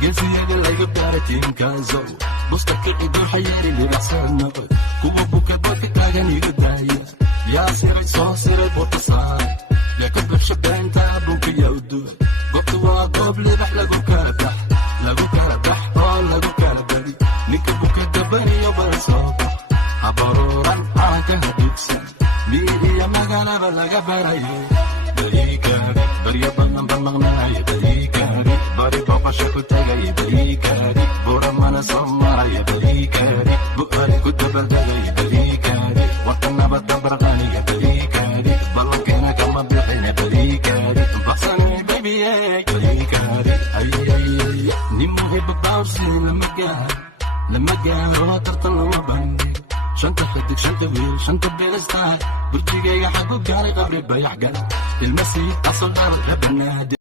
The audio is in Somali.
geesiyaga laga baaratiin kaaso mustaqil dul xayaari libaxsana kuwa buka dadka taagan iga daaya yaa siray soo siray botasaa laka bulshadeenta bunka yawdu goobtu waa goob libax lagu kala bax oo lagu kala bari ninka buka dabaniyo balasooba habaruuran caanka hadugsan miiriya magaalaba laga barayo bariikaari barya badan bamaqnaaya bariikaari bari boqosha ku tagaya bariikaari bura mana soo maraya bariikaari bu'aali ku dabaldagaya bariikaari warka nabadda barqaniya bariikaari ballankeena kama bixina bariikaari baxsanay babiye bariikaari ayayay nin muhiba bawsi lama gaaro tartan lama bandhig shanta xidig shanta wiil shanta beelestaa burjigayga xagu gaaray qabri bayax gala ilmasiid asal dhalad habanaade